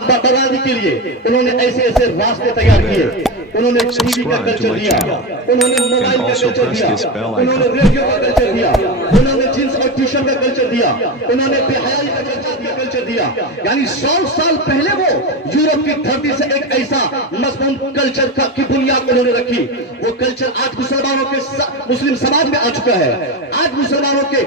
बर्बादी के लिए उन्होंने ऐसे ऐसे रास्ते तैयार किए। उन्होंने टीवी का कल्चर दिया, उन्होंने मोबाइल का कल्चर दिया, उन्होंने रेडियो का कल्चर दिया, उन्होंने जींस और टी शर्ट का कल्चर दिया, उन्होंने बेहयाई का कल्चर दिया। यानी 100 साल पहले वो यूरोप की धरती से एक ऐसा मजबूत कल्चर की बुनियाद उन्होंने रखी। वो कल्चर आज मुसलमानों के मुस्लिम समाज में आ चुका है। आज मुसलमानों के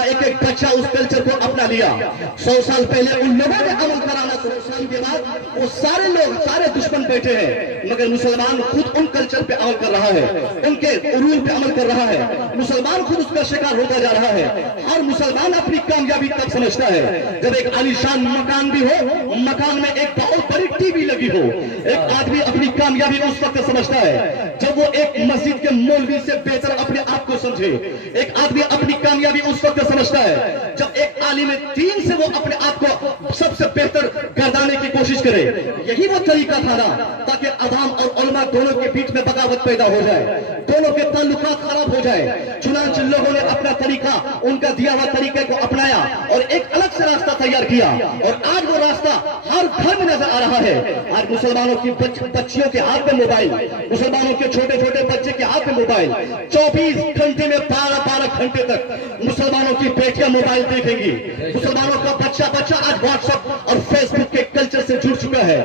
एक एक बच्चा उस कल्चर को अपना लिया। 100 साल पहले उन लोगों ने अमल कराना, 100 साल के बाद वो सारे लोग, सारे दुश्मन बैठे हैं, मगर मुसलमान खुद उन कल्चर पे अमल कर रहा है, उनके उरूल पे अमल कर रहा है। मुसलमान खुद उसका शिकार होता जा रहा है। हर मुसलमान अपनी कामयाबी तब समझता है जब एक आलीशान मकान भी हो, मकान में एक बहुत बड़ी टीवी लगी हो। एक आदमी अपनी कामयाबी उस वक्त समझता है जब वो एक मस्जिद के मौलवी से बेहतर अपने आप को समझे। एक आदमी अपनी कामयाबी उस वक्त समझता है जब एक आलिम दीन से वो अपने आप को सबसे बेहतर गर्दाने की कोशिश करे। यही वो तरीका था ना, ताकि अवाम और उलमा दोनों के बीच में बगावत पैदा हो जाए, दोनों के ताल्लुकात खराब हो जाए। चुनांचे लोगों ने अपना तरीका, उनका दिया हुआ तरीके को अपनाया और एक अलग से रास्ता तैयार किया, और आज वो रास्ता हर घर में नजर आ रहा है। आज मुसलमानों की बच्चियों के हाथ में मोबाइल, मुसलमानों के छोटे छोटे बच्चे के हाथ में मोबाइल, 24 घंटे में 12-12 घंटे तक मुसलमानों की बेटियां मोबाइल देखेंगी। मुसलमानों का बच्चा आज व्हाट्सएप और फेसबुक के कल्चर से जुड़ चुका है।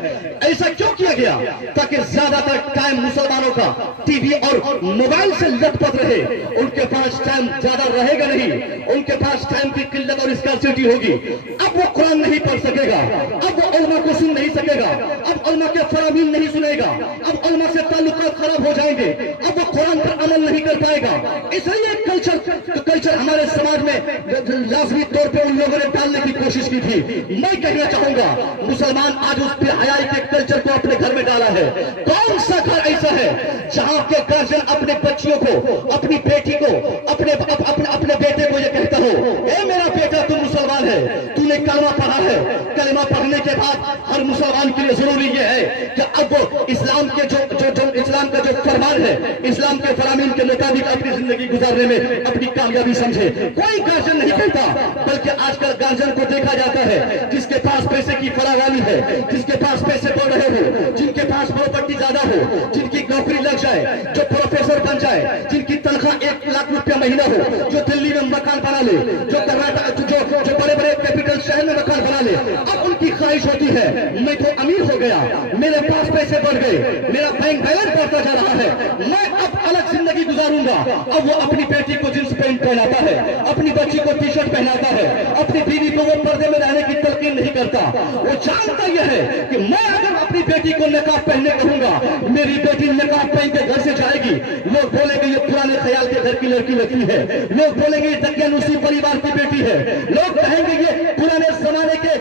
ऐसा क्यों किया गया? ताकि ज्यादातर टाइम मुसलमानों का टीवी और मोबाइल से लटपट रहे। उनके पास टाइम ज्यादा रहेगा नहीं, उनके पास टाइम की किल्लत और स्कार्सिटी होगी। अब वो कुरान नहीं पढ़ सकेगा, अब वो उलमा को सुन नहीं सकेगा, अब उलमा के फरामीन नहीं सुनेगा, अब उलमा से ताल्लुकात खराब हो जाएंगे, अब वो कुरान पर अमल नहीं कर पाएगा। इसलिए कल्चर हमारे समाज में लाजमी तौर पे उन लोगों ने डालने की कोशिश की थी। मैं कहना चाहूंगा मुसलमान आज उस बेहयाई के कल्चर को अपने घर में डाला है। कौन सा घर ऐसा है जहां के गार्जियन अपने बच्चियों को, अपनी बेटी को, अपने बेटे को ये कहता हो, ए मेरा बेटा तू मुसलमान है, तूने कलमा पढ़ा है, कलमा पढ़ने के बाद हर मुसलमान के लिए जरूरी ये है कि अब वो इस्लाम के जो इस्लाम का जो फरमान है, इस्लाम के फरामीन के मुताबिक अपनी जिंदगी गुजारने में अपनी कामयाबी समझे। कोई गार्जियन नहीं कहता, बल्कि आजकल गार्जियन को देखा जाता है जिसके पास पैसे की फरावानी है, जिसके पास पैसे बढ़ रहे हो, जिनके पास प्रॉपर्टी ज्यादा हो, जिनकी नौकरी लग जाए, जो प्रोफेसर बन जाए, जिनकी तनख्वाह 1 लाख रुपया महीना हो, जो दिल्ली में मकान बना ले, जो कर्नाटक जो बड़े बड़े कैपिटल शहर में मकान बना ले। अब उनकी ख्वाहिश होती है मैं तो अमीर हो गया, मेरे पास पैसे बढ़ गए, मेरा बैंक बैलेंस बढ़ता जा रहा है, मैं अब अलग जिंदगी गुजारूंगा। अब वो अपनी बेटी को जींस पैंट पहनाता है, अपनी बच्ची को टी शर्ट पहनाता है, अपनी बीवी को वो पर्दे में रहने की तलकीन नहीं करता। वो जानता यह है कि मैं अगर अपनी बेटी को निकाब पहनने कहूंगा, मेरी बेटी निकाब पहन के घर से जाएगी, लोग बोलेंगे ये पुराने ख्याल के घर की लड़की लगती है, लोग बोलेंगे ये दकियानूसी परिवार की बेटी है, लोग कहेंगे ये पुराने जमाने के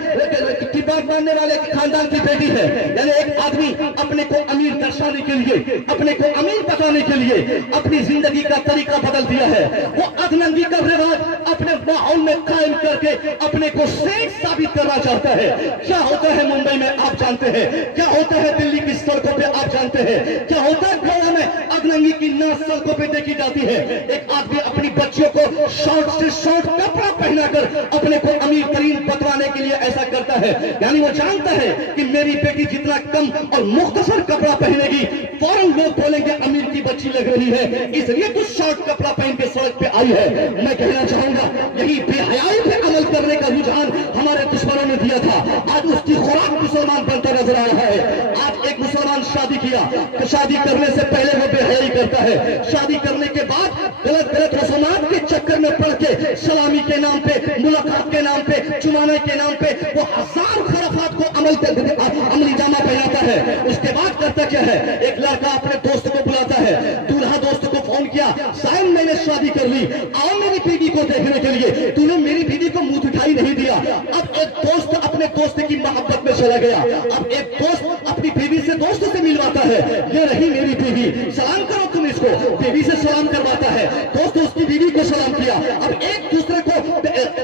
बात मानने वाले खानदान की बेटी है। यानी एक आदमी अपने को अमीर दर्शाने के लिए, अपने को अमीर बताने के लिए अपनी जिंदगी का तरीका बदल दिया है। वो अधनंगी का रिवाज अपने माहौल में कायम करके अपने को सेठ साबित करना चाहता है। क्या होता है मुंबई में आप जानते हैं, क्या होता है दिल्ली की सड़कों पे आप जानते हैं, क्या होता है गोवा में अधनंगी की नाच सड़कों पे देखी जाती है। एक आदमी अपनी बच्चियों को शॉर्ट से शॉर्ट कपड़ा पहनाकर अपने को अमीर तरीन बतवाने के लिए ऐसा करता है। यानी वो जानता है कि मेरी बेटी जितना कम और मुख्तसर कपड़ा पहनेगी, फौरन लोग बोलेंगे अमीर की बच्ची लग रही है, इसलिए कुछ शॉर्ट कपड़ा पहन के सड़क पे आई है। मैं कहना चाहूंगा यही बेहयाई पे अमल करने का रुझान हमारे दुश्मनों ने दिया था। आज उसकी खुराक मुसलमान बनता नजर आ रहा है। आज एक मुसलमान शादी किया तो शादी करने से पहले वो बेहयाई करता है, शादी करने के बाद गलत रसूमात के चक्कर में पड़ के सलामी के नाम पे, मुलाकात के नाम पे, चुमाने के नाम पे वो हजार खराफात को अमली जामा पहनाता है। उसके बाद करता क्या है, एक लड़का अपने दोस्त को बुलाता है, दूल्हा दोस्त को फोन किया, साहब मैंने शादी कर ली, आओ मेरी बीवी को देखने के लिए। तूने मेरी बीवी को मुंह दिखाई नहीं दिया। अब एक दोस्त अपने दोस्त की मोहब्बत में चला गया। अब एक दोस्त अपनी बीवी से दोस्त से मिलवाता है, ये रही मेरी बीवी, सलाम करो तुम इसको, बीवी से सलाम करवाता है, दोस्त उसकी बीवी को सलाम किया। अब एक दूसरे को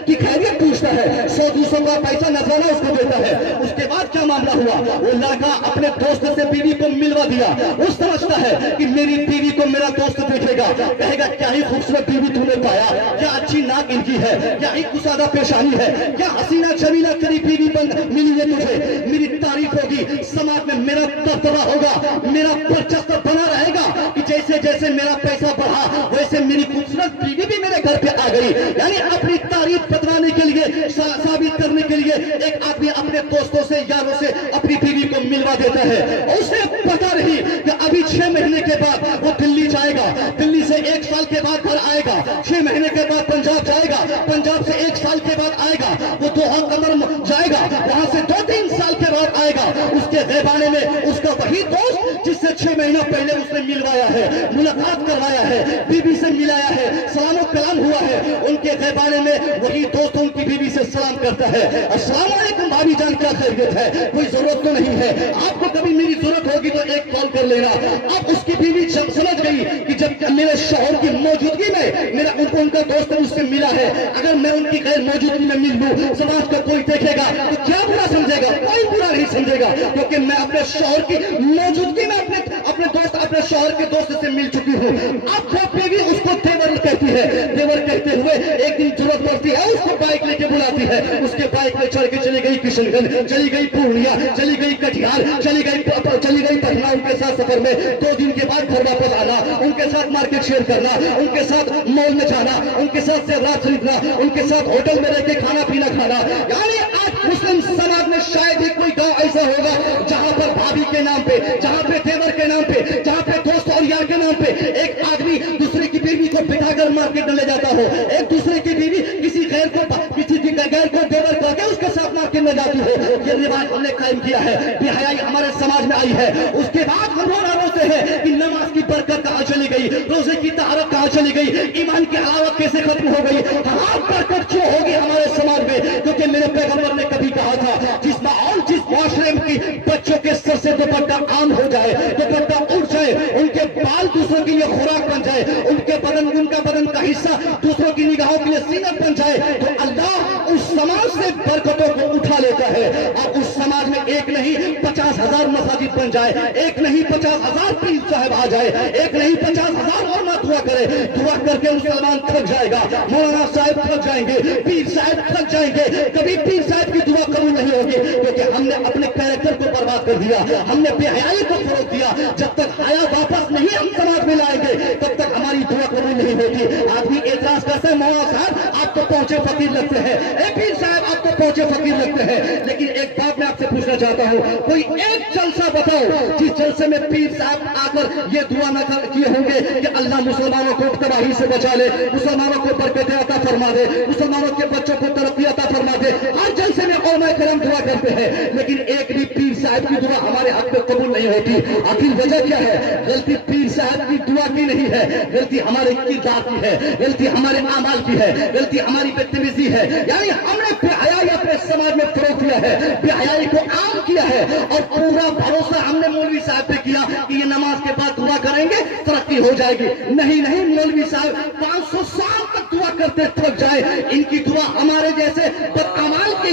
की खैरियत पूछता है, 100-200 का पैसा नजराना उसको देता है। उसके बाद क्या मामला हुआ, वो लड़का अपने दोस्त से बीवी को मिलवा दिया। वो समझता है कि मेरी बीवी को मेरा दोस्त देखेगा, कहेगा क्या ही खूबसूरत बीवी तूने पाया, क्या अच्छी नाक इनकी है, क्या ही कुसादा पेशानी है, क्या हसीना जमीना तेरी बीवी मिली है तुझे, मेरी तारीफ होगी, समाज में मेरा दबदबा होगा, मेरा वर्चस्व बना रहेगा कि जैसे जैसे मेरा पैसा बढ़ा वैसे मेरी खूबसूरत बीवी भी मेरे घर पे आ गई। यानी अपनी तारीफ बतलाने के लिए, साबित करने के लिए एक आदमी अपने दोस्तों से, यारों से अपनी बीवी को मिलवा देता है। उसे पता नहीं कि अभी 6 महीने के बाद वो दिल्ली जाएगा, दिल्ली से 1 साल के बाद घर आएगा, 6 महीने के बाद पंजाब जाएगा, पंजाब से 1 साल के बाद आएगा, वो दोहा कतर जाएगा, वहां से 2-3 साल के बाद आएगा। उसके ज़बाने में उसका वही दोस्त जिससे 6 महीना पहले उसने मिलवाया है, मुलाकात करवाया है, बीवी से मिलाया है, सलाम कलाम हुआ है, उनके ज़बाने में वही दोस्त उनकी बीवी से सलाम करता है, अस्सलाम वालेकुम भाभी जान, क्या खैरियत है, कोई जरूरत तो नहीं है, आपको कभी मेरी जरूरत होगी तो एक कॉल कर लेना। अब उसकी बीवी जब समझ गई कि जब मेरे शौहर की मौजूदगी में मेरा उनका दोस्त मुझसे मिला है, अगर मैं उनकी गैर मौजूदगी में मिल लूं, समाज को कोई देखेगा तो क्या बुरा समझेगा? कोई बुरा नहीं समझेगा, क्योंकि मैं अपने शौहर की मौजूदगी में अपने शौहर के दोस्त से मिल चुकी हूँ। अब वो बीवी उसको देवर कहती है, देवर कहते हुए एक दिन जरूरत पड़ती है, उसको बाइक लेके बुलाती है, उसके बाइक में चढ़ के चली गई किशनगंज, चली गई पूर्णिया, चली गई कटिहार, चली गई पटना, उनके साथ सफर में 2 दिन के बाद घर वापस आना, उनके साथ मार्केट शेयर करना, उनके साथ मॉल में जाना, उनके साथ जेवरात खरीदना, उनके साथ होटल में रह के खाना पीना खाना। यानी आज मुस्लिम समाज में शायद ही कोई गांव ऐसा होगा जहां पर भाभी के नाम पे, जहां पे देवर के नाम पे, जहां पे दोस्त और यार के नाम पे एक आदमी दूसरे की बीवी को बिठाकर मार्केट में ले जाता हो, एक दूसरे की बीवी किसी गैर को देवर करके उसके साथ मार्केट में जाती हो। ये रिवाज हमने कायम किया है, बेहयाई हमारे समाज में आई है। उसके बाद हम रोना रोते हैं कि नमाज की बरकत कहां चली गई, रोजे की तहारत कहां चली गई, ईमान की हलावत कैसे खत्म हो गई, कहां बरकत क्यों होगी हमारे समाज में? क्योंकि मेरे पैगंबर ने कभी कहा था, जिस माहौल जिस मुआशरे में बच्चों के सर से दुपट्टा आम हो जाए, दुपट्टा उड़ जाए, उनके बाल दूसरों के लिए खुराक बन जाए, उनका बदन का हिस्सा दूसरों की निगाहों के लिए सीनत बन जाए, तो अल्लाह उस समाज से बरकतों को उठा लेता है। और उस समाज में एक नहीं 50,000 मसाजिद बन जाए, एक नहीं 50,000 पीर साहब आ जाए, एक नहीं 50,000 और ना दुआ करे, दुआ करके मुसलमान थक जाएगा, मौलाना साहब थक जाएंगे, पीर साहब थक जाएंगे, कभी पीर साहब की दुआ कबूल नहीं होगी, क्योंकि हमने अपने कैरेक्टर को बर्बाद कर दिया, हमने बेहयाई को फरोग दिया। जब तक हया वापस नहीं हम समाज में लाएंगे तब तक हमारी दुआ कबूल नहीं होगी। आदमी एतराज करते हैं, मौलाना साहब आप तो पहुंचे फकीर लगते हैं, पीर साहब आप तो पहुंचे फकीर लगते हैं, लेकिन एक बात मैं आपसे पूछना चाहता हूं, कोई एक जलसा बताओ जिस जलसे में पीर साहब आकर ये दुआ न किए होंगे कि अल्लाह मुसलमानों को तबाही से बचा ले, मुसलमानों को बरकत अता फरमा दे, मुसलमानों के बच्चों को तरक्की अता फरमा दे। हर जलसे में उलमाए करम दुआ करते हैं, लेकिन एक भी पीर साहब की दुआ हमारे हक में कबूल नहीं होती। आखिर वजह क्या है? गलती पीर साहब की दुआ की नहीं है, गलती हमारे किरदार की है, गलती हमारे अमाल की है, गलती हमारी बदतमीजी है। यानी हमने बेहयाई अपने समाज में फरोग दिया है, बेहयाई को आम किया है, और पूरा भरोसा हमने मौलवी साहब पे किया कि ये नमाज के बाद दुआ करेंगे तरक्की हो जाएगी। नहीं, मौलवी साहब 500 साल तक दुआ करते थक जाए, इनकी दुआ हमारे जैसे बदअमाल के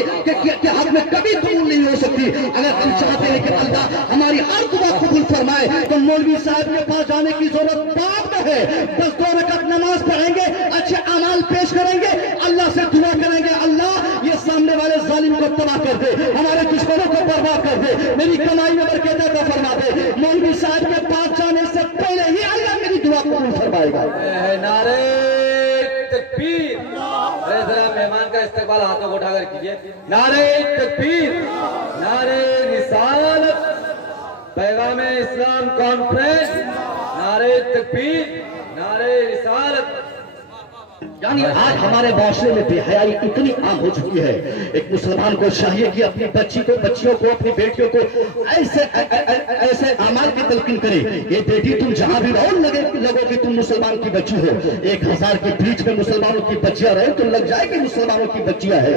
हक में कभी कबूल नहीं हो सकती। अगर हम चाहते हैं कि अल्लाह हमारी हर दुआ कबूल फरमाए तो मौलवी साहब के पास जाने की जरूरत बात न है, बस 2 रकात नमाज पढ़ेंगे, अच्छे अमाल पेश करेंगे, अल्लाह से दुआ करेंगे, अल्लाह ये सामने वाले जालिम को तबाह कर दे, हमारे दुश्मनों को बर्बाद कर दे, मेरी कमाई में बरकत अता फरमा दे। मौलवी साहब के पास जाने से पहले ही अल्लाह मेरी दुआ कबूल फरमाएगा। नारे तकबीर! अरे जरा मेहमान का इस्तकबाल हाथों को उठाकर कीजिए। नारे तकबीर, नारे रिसालत, पैगाम इस्लाम कॉन्फ्रेंस, नारे तकबीर, नारे रिसालत। यानी आज हमारे माशरे में बेहयाई इतनी आम हो चुकी है, एक मुसलमान को चाहिए कि अपनी बच्चियों को अपनी बेटियों को ऐसे अमाल की तलकीन करे। ये बेटी तुम जहां भी रहो लगो कि तुम मुसलमान की बच्ची हो। 1000 के बीच में मुसलमानों की बच्चियां रहे तो लग जाए कि मुसलमानों की बच्चियां है,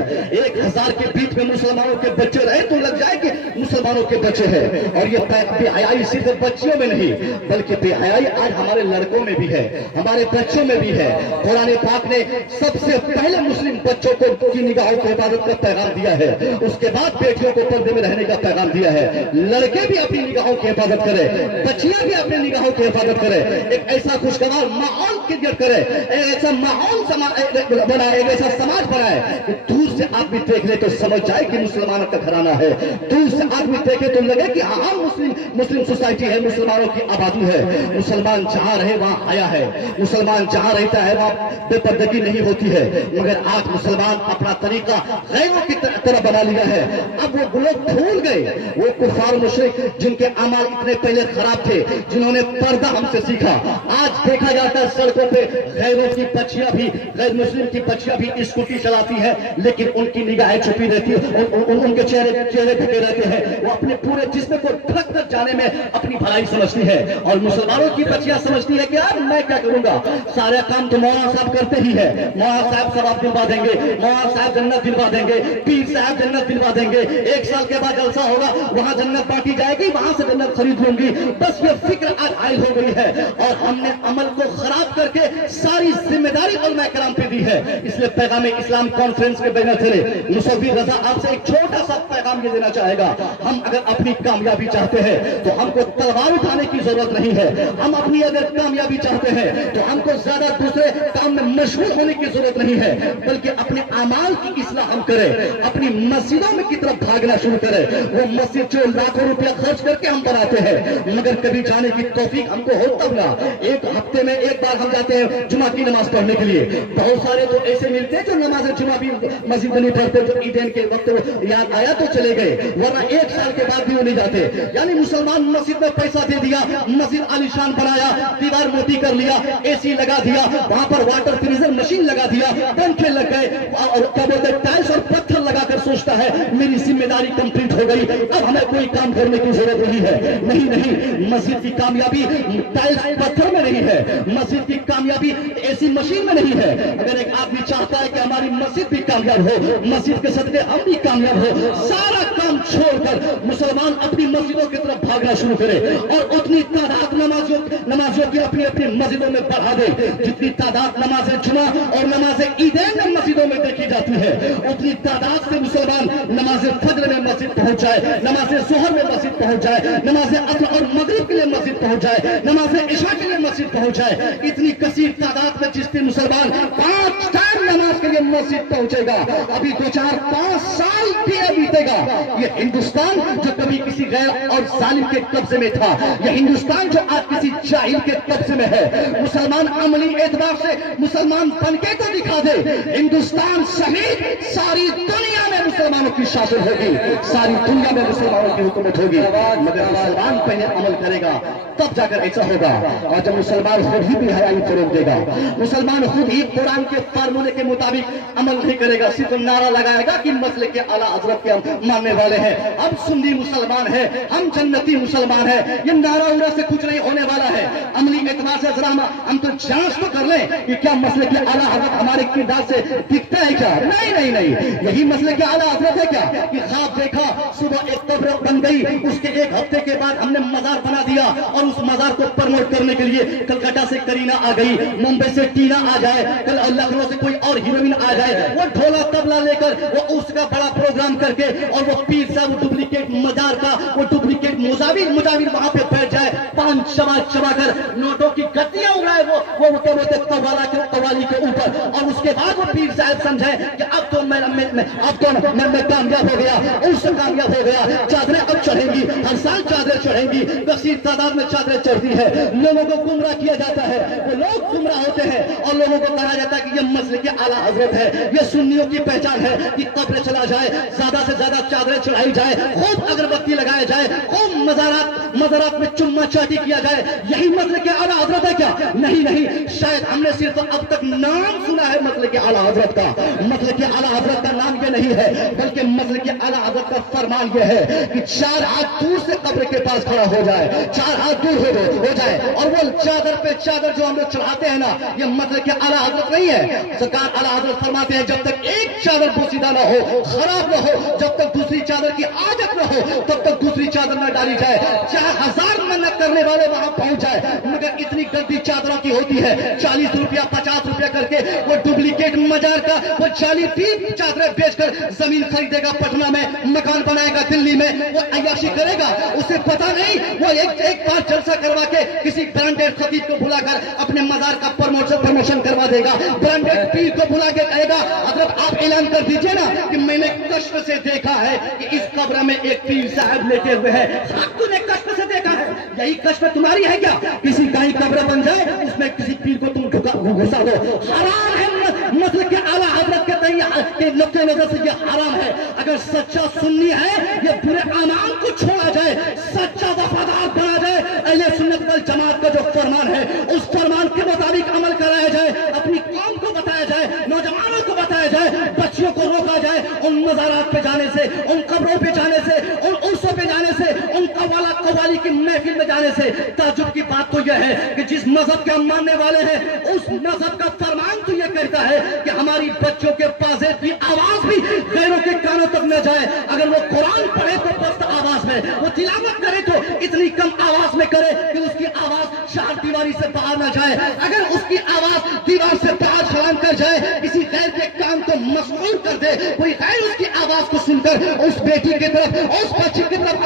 1000 के बीच में मुसलमानों के बच्चे रहे तो लग जाए कि मुसलमानों के बच्चे हैं। और ये बेहयाई सिर्फ बच्चियों में नहीं बल्कि बेहयाई आज हमारे लड़कों में भी है, हमारे बच्चों में भी है। कुरान पाक ने سب سے پہلے مسلم بچوں کو کی نگاہوں کی حفاظت کا پیغام دیا ہے, اس کے بعد بیٹیوں کو پردے میں رہنے کا پیغام دیا ہے. لڑکے بھی اپنی نگاہوں کی حفاظت کرے, بچیاں بھی اپنی نگاہوں کی حفاظت کرے, ایک ایسا خوشگوار ماحول کریٹ کرے, ایک ایسا ماحول بنائے, ایک ایسا سماج بنائے کہ دور سے آدمی دیکھ لے تو سمجھ جائے کہ مسلمانوں کا گھرانہ ہے, دور سے آدمی دیکھے تو لگے کہ ہاں مسلم سوسائٹی ہے, مسلمانوں کی آبادی ہے. مسلمان جہاں رہے وہاں آیا ہے, مسلمان جہاں رہتا ہے وہاں بے پردگی نہیں ہوتی ہے, مگر آج مسلمان اپنا طریقہ غیروں کی طرح بنا لیا ہے. اب وہ لوگ بھول گئے, وہ کفار مشرک جن کے اعمال اتنے پہلے خراب تھے, جنہوں نے پردہ ہم سے سیکھا. آج دیکھا جاتا ہے سڑکوں پہ غیروں کی بچیاں بھی, غیر مسلم کی بچیاں بھی اسکوٹی چلاتی ہے, لیکن ان کی نگاہیں چھپی رہتی ہے, ان کے چہرے ڈھکے رہتے ہیں. وہ اپنے پورے جسم کو ڈھک کر جانے میں اپنی بھلائی سمجھتی ہے, اور مسلمانوں کی بچیاں سمجھتی ہے کہ یار میں کیا کروں گا, سارے کام تو مولانا صاحب کرتے ہی ہے, مولانا صاحب ثواب دلوا دیں گے, مولانا صاحب جنت دلوا دیں گے, پیر صاحب جنت دلوا دیں گے, 1 سال کے بعد جلسہ ہوگا وہاں جنت بانٹی جائے گی, وہاں سے جنت خرید لوں گی. بس یہ فکر آج عائل ہو گئی ہے, اور ہم نے عمل کو خراب کر کے ساری ذمہ داری علماء کرام پہ دی ہے. اس لیے پیغام اسلام کانفرنس کے بینر تھے, مصور رضا آپ سے ایک چھوٹا سا پیغام یہ دینا چاہے گا. ہم اگر اپنی کامیابی چاہتے ہیں تو ہم کو تلوار اٹھانے کی ضرورت نہیں ہے. ہم اپنی اگر کامیابی چاہتے ہیں تو ہم کو زیادہ دوسرے کام میں مشغول ہونے کی ضرورت نہیں ہے, بلکہ اپنے اعمال کی اصلاح ہم کریں, اپنی مسجدوں میں کی طرف بھاگنا شروع کریں. وہ مسجد جو لاکھوں روپیہ خرچ کر کے ہم بناتے ہیں, مگر کبھی جانے کی توفیق ہم کو ہو تب نہ. ایک ہفتے میں ایک بار ہم جاتے ہیں جمعہ کی نماز پڑھنے کے لیے. بہت سارے تو ایسے ملتے ہیں جو نماز جمعہ بھی مسجد میں نہیں پڑھتے, جو عیدین کے وقت یاد آیا تو چلے گئے, ورنہ 1 سال کے بعد بھی وہ نہیں جاتے. یعنی مسلمان مسجد میں پیسہ دے دیا, مسجد عالیشان بنایا, دیوار موٹی کر لیا, اے سی لگا دیا, وہاں پر واٹر فریزر مشین لگا دیا, پنکھے لگ گئے, اور کیا بولتے ٹائلس اور پتھر لگا کر سوچتا ہے میری ذمہ داری کمپلیٹ ہو گئی, اب ہمیں کوئی کام کرنے کی ضرورت نہیں ہے. نہیں, مسجد کی کامیابی ٹائلس پتھر میں نہیں ہے, مسجد کی کامیابی اے سی مشین میں نہیں ہے. اگر ایک آدمی چاہتا ہے کہ ہماری مسجد بھی کامیاب ہو, مسجد کے صدقے ہم بھی کامیاب ہو, سارا کام چھوڑ کر مسلمان اپنی مسجدوں کی طرف بھاگنا شروع کرے, اور اتنی تعداد نمازیوں کی اپنی اپنی مسجدوں میں بڑھا دے جتنی تعداد نماز جمعہ اور نماز عیدین میں مسجدوں میں دیکھی جاتی ہے. اتنی تعداد سے مسلمان نماز فجر میں مسجد پہنچ جائے, نماز ظہر میں مسجد پہنچ جائے, نماز عصر اور مغرب کے لیے مسجد پہنچ جائے, نماز عشاء کے لیے مسجد پہنچ جائے. اتنی کثیر تعداد میں جس دن مسلمان 5 ٹائم نماز کے لیے مسجد پہنچے گا, ابھی 2-4-5 سال بھی بیتے گا. یہ ہندوستان جو کبھی کسی غیر اور ظالم کے قبضے میں تھا, یہ ہندوستان جو آج کسی جاہل کے قبضے میں ہے, مسلمان عملی اعتبار سے مسلمان بن کے تو دکھا دے, ہندوستان سمیت ساری دنیا میں مسلمانوں کی شاشن ہوگی, ساری دنیا میں مسلمانوں کی حکومت ہوگی, مگر مسلمان پہلے عمل کرے گا تب جا کر ایسا ہوگا. اور جب مسلمان خود ہی بھی حیائی فروغ دے گا, مسلمان خود ہی قرآن کے فارمولے کے مطابق عمل نہیں کرے گا, صرف نعرہ لگائے گا کہ مسلک کے اعلیٰ حضرت کے ہم ماننے والے ہیں, ہم سنی مسلمان ہیں, ہم جنتی مسلمان ہیں. یہ نعرہ اڑا سے کچھ نہیں ہونے والا ہے. عملی اعتبار سے ذرا ہم تو جانچ تو کر لیں کہ کیا مسلک کے اعلیٰ حضرت ہمارے کردار سے دکھتا ہے کیا؟ نہیں, یہی مسلک کے اعلیٰ حضرت ہے کیا کہ خواب دیکھا, صبح ایک قبر بن گئی, اس کے 1 ہفتے کے بعد ہم نے مزار بنا دیا, اور اس مزار کو پرموٹ کرنے کے لیے کلکتہ سے کرینہ آ گئی, ممبئی سے ٹینا آ جائے, کل لکھنؤ سے کوئی اور ہیروئن آ جائے, وہ ڈھولا طبلہ لے کر وہ اس کا بڑا پروگرام کر کے, اور وہ پیر صاحب ڈپلیکیٹ مزار کا وہ ڈپلیکیٹ مجاور وہاں پہ بیٹھ جائے, 5 چبا کر نوٹوں کی گتیاں اڑائے وہ کیا بولتے قوالی کے اوپر, اور اس کے بعد وہ پیر صاحب سمجھے کہ اب تو میں کامیاب ہو گیا, اس سے کامیاب ہو گیا. چادریں اب چڑھیں گی, ہر سال چادریں چڑھیں گی, کثیر تعداد میں چادریں چڑھتی ہے, لوگوں کو گمراہ کیا جاتا ہے, وہ لوگ گمراہ ہوتے ہیں, اور لوگوں کو کہا جاتا ہے کہ یہ مسلک اعلیٰ حضرت ہے, یہ سنیوں کی پہچان ہے کہ قبر چلا جائے, زیادہ سے زیادہ چادریں چڑھائی جائے, خوب اگربتی لگائے جائے, خوب مزارات میں چما چاٹی کیا جائے. یہی مسلک اعلیٰ حضرت ہے کیا؟ نہیں, شاید ہم نے صرف اب تک نام سنا ہے مسلک اعلیٰ حضرت کا. مسلک اعلیٰ حضرت کا نام یہ نہیں ہے, بلکہ مسلک اعلیٰ حضرت کا فرمان یہ ہے کہ 4 ہاتھ دور سے قبر کے پاس کھڑا ہو جائے, 4 ہاتھ دور ہو جائے, اور وہ چادر پہ چادر جو ہم لوگ چڑھاتے ہیں نا, یہ مسلک اعلیٰ حضرت نہیں ہے. سرکار اعلیٰ حضرت فرماتے ہیں جب تک ایک چادر بوسیدہ نہ ہو, خراب نہ ہو, جب تک دوسری چادر کی عادت نہ ہو, تب تک दूसरी चादर न डाली जाए, चाहे 1000 मन्नत करने वाले वहां पहुंच जाए, मगर इतनी गलती चादरों की होती है। 40 रुपया 50 रुपया करके वो डुप्लीकेट मजार का वो जाली 3 चादरें बेचकर जमीन खरीदेगा, पटना में मकान बनाएगा, दिल्ली में वो अय्याशी करेगा। उसे पता नहीं वो एक बार जलसा करवा के किसी ब्रांडेड खतीब को बुलाकर अपने मजार का प्रमोशन करवा देगा, ब्रांडेड पीर को बुला के कहेगा हजरत आप ऐलान कर दीजिए ना कि मैंने कष्ट से देखा है कि इस कब्र में एक पीर साहब लेटे हुए हैं। तूने कष्ट से देखा है, यही कष्ट तुम्हारी है क्या? किसी का ही कब्र बन जाए उसमें किसी पीर को तुम घुसा दो, हराम है। मतलब के आला हजरत के नुक्ते नजर से ये हराम है। अगर सच्चा सुन्नी है ये बुरे अमाल को छोड़ा जाए, सच्चा वफादार बना जाए, अहले सुन्नत वल जमात का जो फरमान है उस फरमान के मुताबिक अमल कराया जाए, अपनी कौम को बताया जाए, नौजवानों को बताया जाए, बच्चियों को रोका जाए उन मज़ारात पे जाने से, उन कब्रों पे जाने से, उन उर्सों पे जाने से, उन कवाला कवाली की महफिल में जाने से। ताजुब की बात तो यह है कि जिस मजहब के हम मानने वाले हैं उस मजहब का फरमान तो यह कहता है कि हमारी बच्चों के पाजे की आवाज भी गैरों के कानों तक न जाए। अगर वो कुरान पढ़े तो पस्त आवाज में, वो तिलावत करे तो इतनी कम आवाज में करे कि उसकी आवाज चार दीवारी से बाहर न जाए। अगर उसकी आवाज दीवार से बाहर छलांग कर जाए, किसी गैर के काम को मशगूल कर दे, कोई गैर उसकी आवाज को सुनकर उस बेटी की तरफ, उस बच्ची की तरफ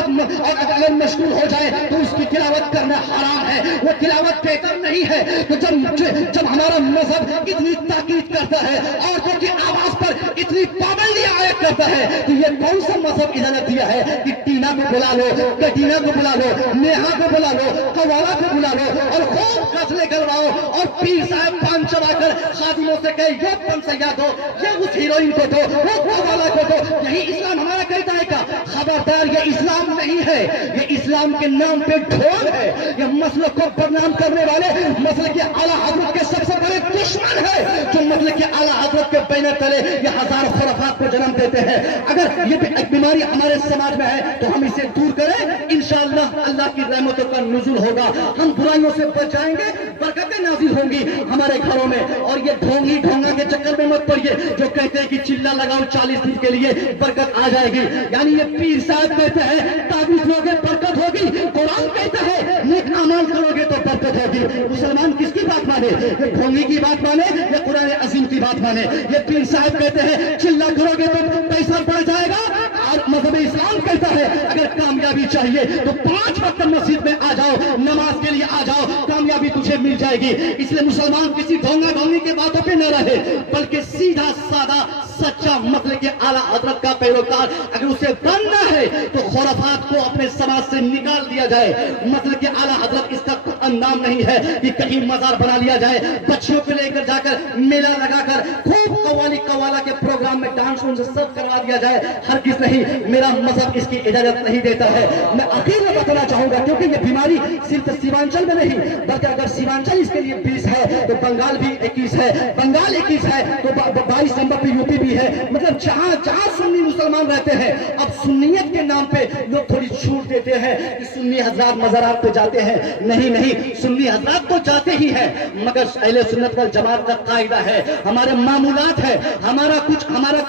अगर मशगूल हो जाए तो उसकी तिलावत करना हराम है, वो तिलावत बेहतर नहीं है। तो जब हमारा मजहब इतनी ताकीद करता है, औरतों की आवाज पर इतनी पाबंदी आयत करता है, तो ये कौन सा मजहब इजाजत दिया है कि टीना को बुला लो, कटीना को बुला लो, नेहा को बुला लो, कवाला को बुला लो और खूब गजलें गलवाओ और पीर साहब पान चबाकर खादिमों से कहे ये पंसैया दो, ये उस हीरोइन को दो, वो कवाला को दो। यही इस्लाम हमारा कहता है का? खबरदार, ये इस्लाम नहीं है, ये इस्लाम के नाम पे ढोल है। ये मसले को बदनाम करने वाले मसले के आला हजरत के सबसे बड़े दुश्मन है, जो मसले के आला हजरत के बैनर तले ये हजारों खुराफात को जन्म देते हैं। अगर ये एक बीमारी हमारे समाज में है तो हम इसे दूर करें, इंशाअल्लाह अल्लाह की रहमतों का नुज़ुल होगा, हम बुराइयों से बच जाएंगे, बरकतें नाज़िल होंगी हमारे घरों में। और ये ढोंगी ढोंगा के चक्कर में मत पड़िए जो कहते हैं कि चिल्ला लगाओ 40 दिन के लिए बरकत आ जाएगी। यानी ये पीर साहब कहते हैं ताबीज़ लोगे बरकत होगी, कुरान कहता है नेक अमल करोगे तो बरकत होगी। मुसलमान किसकी बात माने? ये ढोंगी की बात माने या कुरान अज़ीम की बात माने? ये पीर साहब कहते हैं चिल्ला करोगे तो पैसा बढ़ जाएगा, और मज़हब इस्लाम कहता है अगर कामयाबी चाहिए तो 5 वक्त मस्जिद में आ जाओ, नमाज के लिए आ जाओ, कामयाबी तुझे मिल जाएगी। इसलिए मुसलमान किसी ढोंगा ढोंगी के बातों पे न रहे, बल्कि सीधा सादा सच्चा मतलब के आला हजरत का पैरोकार अगर उसे बनना है तो खुराफात को अपने समाज से निकाल दिया जाए। मतलब के आला हजरत इसका नाम नहीं है कि कहीं मजार बना लिया जाए, बच्चियों को लेकर जाकर मेला लगाकर खूब कवाली कवाला के प्रोग्राम में डांस सब करवा दिया जाए, हर किस नहीं, मेरा मजहब इसकी इजाजत नहीं देता है। मैं आखिर में बताना चाहूंगा क्योंकि ये बीमारी सिर्फ सीमांचल में नहीं बल्कि अगर सीमांचल इसके लिए 20 है तो बंगाल भी 21 है, बंगाल 21 है तो 22 नंबर पे यूपी भी है। मतलब जहां जहां सुन्नी मुसलमान रहते हैं, अब सुन्नियत के नाम पे लोग थोड़ी छूट देते हैं कि सुन्नी हजरात मज़ारात पे जाते हैं। नहीं नहीं, सुन्नी हजरात तो जाते ही हैं, मगर अहले सुन्नत वल जमात का कायदा है, हमारे मामूलात है, हमारा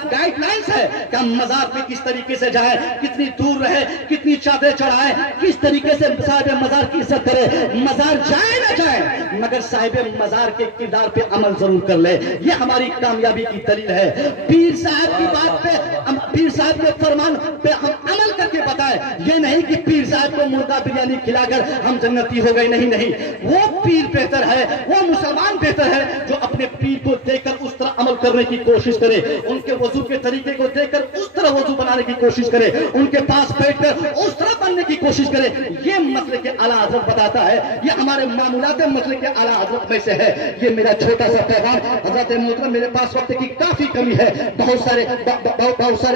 गाइडलाइंस है कि हम मजार पे किस तरीके से जाए, कितनी दूर रहे, कितनी चादरें चढ़ाए, किस तरीके से साहिब मजार की इज्जत करे। मजार जाए ना जाए मगर साहिब मजार के किरदार पे अमल जरूर कर ले, ये हमारी कामयाबी की दलील है। पीर साहब की बात पे, पीर साहब के फरमान पे हम अमल करके बताए, ये नहीं कि पीर साहब को मुर्गा बिरयानी खिलाकर हम जन्नती हो गए। नहीं नहीं, वो पीर बेहतर है, वो मुसलमान बेहतर है जो अपने पीर को देखकर उस तरह अमल करने की कोशिश करे, उनके वजू के तरीके को देखकर उस तरह वजू बनाने की कोशिश करे, उनके पास बैठकर उस तरह बनने की कोशिश करे। ये मसले के आला हजरत बताता है, ये हमारे मामूलात मसले के आला हजरत में से है। ये मेरा छोटा सा पैगाम हजरत मोहतरम, मेरे पास वक्त की काफी कमी है, बहुत सारे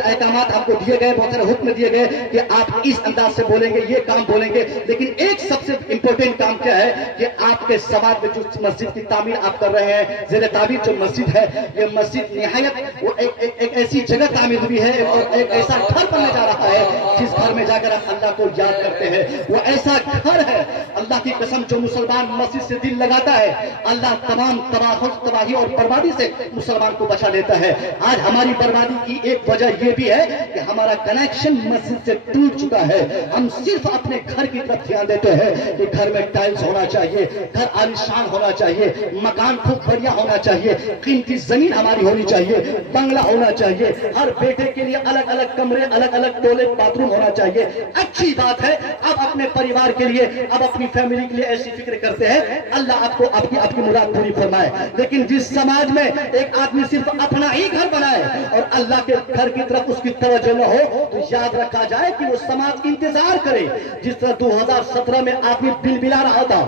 अहकामात आपको दिए गए, बहुत सारे हुक्म दिए गए कि आप इस अंदाज से बोलेंगे, ये काम बोलेंगे, लेकिन एक सबसे इंपॉर्टेंट काम क्या क्या है कि आपके समाज में जो मस्जिद की तामीर आप कर रहे हैं, ज़ेरे तामीर जो मस्जिद है, ये मस्जिद निहायत वो एक ऐसी जगह तामीर हुई है और एक ऐसा घर बनने जा रहा है जिस घर में जाकर आप अल्लाह को याद करते हैं। वो ऐसा घर है, अल्लाह की कसम, जो मुसलमान मस्जिद से दिल लगाता है, अल्लाह तमाम तबाही और बर्बादी से मुसलमान को बचा लेता है। आज हमारी बर्बादी की एक वजह ये भी है कि हमारा कनेक्शन मस्जिद से टूट चुका है। हम सिर्फ अपने घर की तरफ ध्यान देते हैं कि घर में टाइल्स होना चाहिए, घर आलीशान होना चाहिए, मकान खूब बढ़िया होना चाहिए, कीमती जमीन हमारी होनी चाहिए, बंगला होना चाहिए, हर बेटे के लिए अलग अलग कमरे, अलग अलग टॉयलेट बाथरूम होना चाहिए। अच्छी बात है, अब अपने परिवार के लिए, अब अपनी फैमिली के लिए ऐसी फिक्र करते हैं, अल्लाह आपको आपकी मुराद पूरी फरमाए। लेकिन जिस समाज में एक आदमी सिर्फ अपना ही घर बनाए और अल्लाह के घर की तरफ उसकी तवज्जो न हो, तो याद रखा जाए कि वो समाज इंतजार करे। जिस तरह 2017 में आदमी बिलबिला रहा था,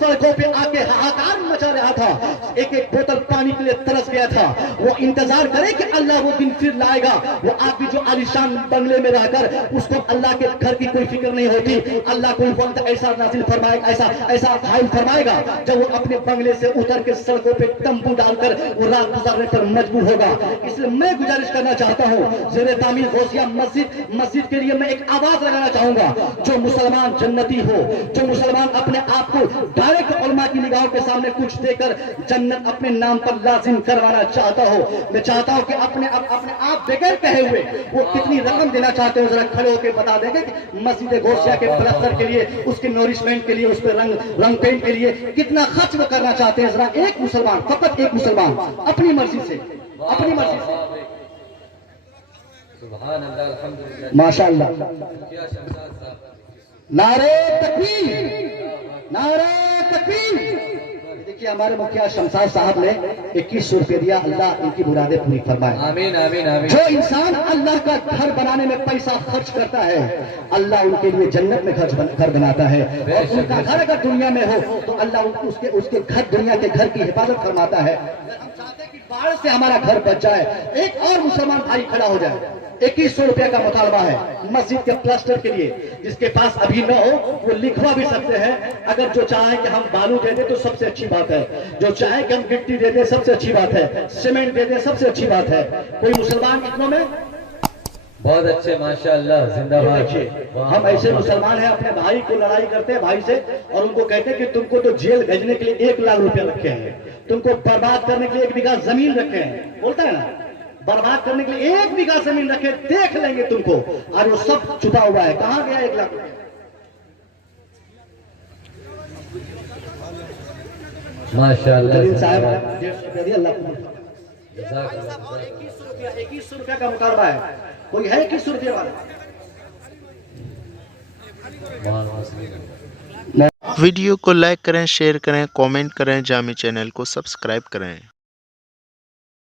सड़कों पे आके हाहाकार मचा रहा था, एक एक बोतल पानी के लिए तरस गया था, वो इंतजार करे कि अल्लाह वो दिन फिर लाएगा। वो आदमी जो आलीशान बंगले में रहकर उसको अल्लाह के घर की कोई फिक्र नहीं होती, अल्लाह कोई वक्त ऐसा नाजिल फरमाएगा, ऐसा हाइल फरमाएगा जब वो अपने बंगले से उतर के सड़कों पे तंबू डालकर वो रात गुजारने पर मजबूर होगा। इसलिए मैं गुजारिश करना चाहता हूँ, ज़ेरे तामीर गौसिया मस्जिद के लिए मैं एक आवाज लगाना चाहूंगा। जो मुसलमान जन्नती हो, जो मुसलमान अपने आप को डायरेक्ट उलमा की निगाहों के सामने कुछ देकर जन्नत अपने नाम पर लाजिम करवाना चाहता हो, मैं चाहता हूं कि अपने आप बगैर कहे हुए वो कितनी रकम देना चाहते हो, जरा खड़े होकर बता देंगे कि मस्जिद गौसिया के प्लास्टर के लिए, उसके नोरिशमेंट के लिए, उस पर रंग पेंट के लिए कितना खर्च वो करना चाहते हैं। जरा एक मुसलमान, फकत एक मुसलमान अपनी मर्जी से सुभान अल्लाह, अल्हम्दुलिल्लाह, माशाअल्लाह, क्या शमशाद साहब, नारे तकबीर, नारे तकबीर। देखिए हमारे मुखिया शमशाद साहब ने 2100 रुपये दिया, अल्लाह इनकी मुरादें पूरी फरमाए। आमीन आमीन आमीन। जो इंसान अल्लाह का घर बनाने में पैसा खर्च करता है, अल्लाह उनके लिए जन्नत में घर बनाता है। और उनका घर अगर दुनिया में हो तो अल्लाह उसके घर, दुनिया के घर की हिफाजत फरमाता है। हम चाहते हैं कि बाढ़ से हमारा घर बच जाए, एक और मुसलमान भाई खड़ा हो जाए। 2100 रुपया का मुतालबा है मस्जिद के प्लास्टर के लिए। जिसके पास अभी न हो वो लिखवा भी सकते हैं। अगर जो चाहे कि हम बालू दे दे तो सबसे अच्छी बात है, जो चाहे कि हम गिट्टी दे दे सबसे अच्छी बात है, सीमेंट दे दे सबसे अच्छी बात है। कोई मुसलमान इतनों में बहुत अच्छे, माशाअल्लाह, जिंदाबाद। हम ऐसे मुसलमान हैं, अपने भाई को लड़ाई करते हैं भाई से और उनको कहते हैं कि तुमको तो जेल भेजने के लिए 1 लाख रुपया रखे हैं, तुमको बर्बाद करने के लिए 1 बीघा जमीन रखे हैं। बोलता है ना, बर्बाद करने के लिए 1 बीघा जमीन रखे, देख लेंगे तुमको। और वो सब छुपा हुआ है, कहां गया 1 लाख रुपया? माशाअल्लाह साहब 150 रुपया दिया, अल्लाह को 2100 रुपया का मुतालबा है। कोई है 2100 रुपये वाला? वीडियो को लाइक करें, शेयर करें, कमेंट करें, जामी चैनल को सब्सक्राइब करें।